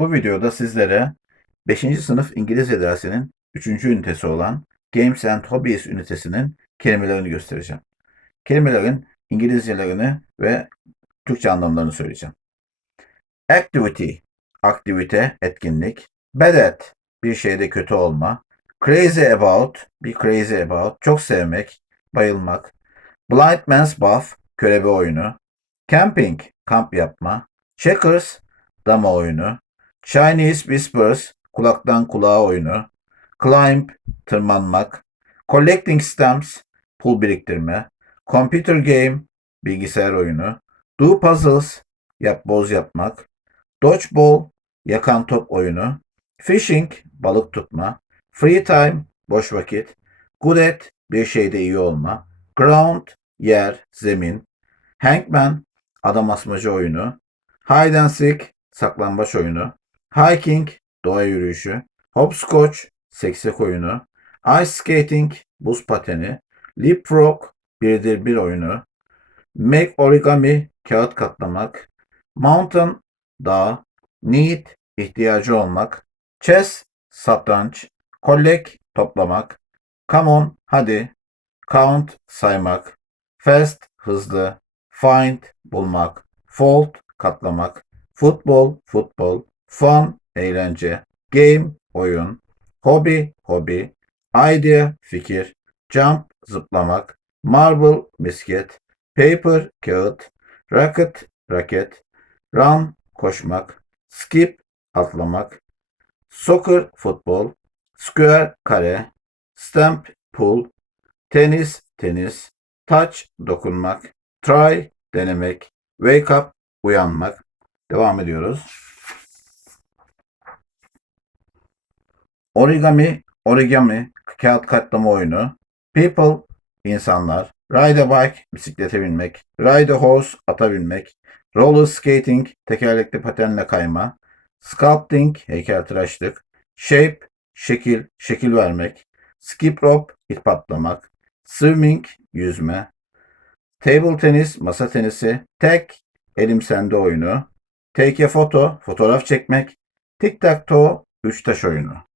Bu videoda sizlere 5. sınıf İngilizce dersinin 3. ünitesi olan Games and Hobbies ünitesinin kelimelerini göstereceğim. Kelimelerin İngilizcelerini ve Türkçe anlamlarını söyleyeceğim. Activity, aktivite, etkinlik. Bad at, bir şeyde kötü olma. Crazy about, bir crazy about, çok sevmek, bayılmak. Blind man's buff, körebe oyunu. Camping, kamp yapma. Checkers, dama oyunu. Chinese whispers, kulaktan kulağa oyunu. Climb, tırmanmak. Collecting stamps, pul biriktirme. Computer game, bilgisayar oyunu. Do puzzles, yapboz yapmak. Dodgeball, yakan top oyunu. Fishing, balık tutma. Free time, boş vakit. Good at, bir şeyde iyi olma. Ground, yer, zemin. Hangman, adam asmacı oyunu. Hide and seek, saklambaç oyunu. Hiking, doğa yürüyüşü. Hopscotch, seksek oyunu. Ice skating, buz pateni. Leapfrog, birdir bir oyunu. Make origami, kağıt katlamak. Mountain, dağ. Need, ihtiyacı olmak. Chess, satranç. Collect, toplamak. Come on, hadi. Count, saymak. Fast, hızlı. Find, bulmak. Fold, katlamak. Football, futbol. Fun, eğlence. Game, oyun. Hobby, hobi. Idea, fikir. Jump, zıplamak. Marble, misket. Paper, kağıt. Racket, raket. Run, koşmak. Skip, atlamak. Soccer, futbol. Square, kare. Stamp, pul. Tenis, tenis. Touch, dokunmak. Try, denemek. Wake up, uyanmak. Devam ediyoruz. Origami, origami, kağıt katlama oyunu. People, insanlar. Ride a bike, bisiklete binmek. Ride a horse, ata binmek. Roller skating, tekerlekli patenle kayma. Sculpting, heykeltıraşlık. Shape, şekil, şekil vermek. Skip rope, ip atlamak. Swimming, yüzme. Table tenis, masa tenisi. Tek, elim sende oyunu. Take a photo, fotoğraf çekmek. Tic tac toe, üç taş oyunu.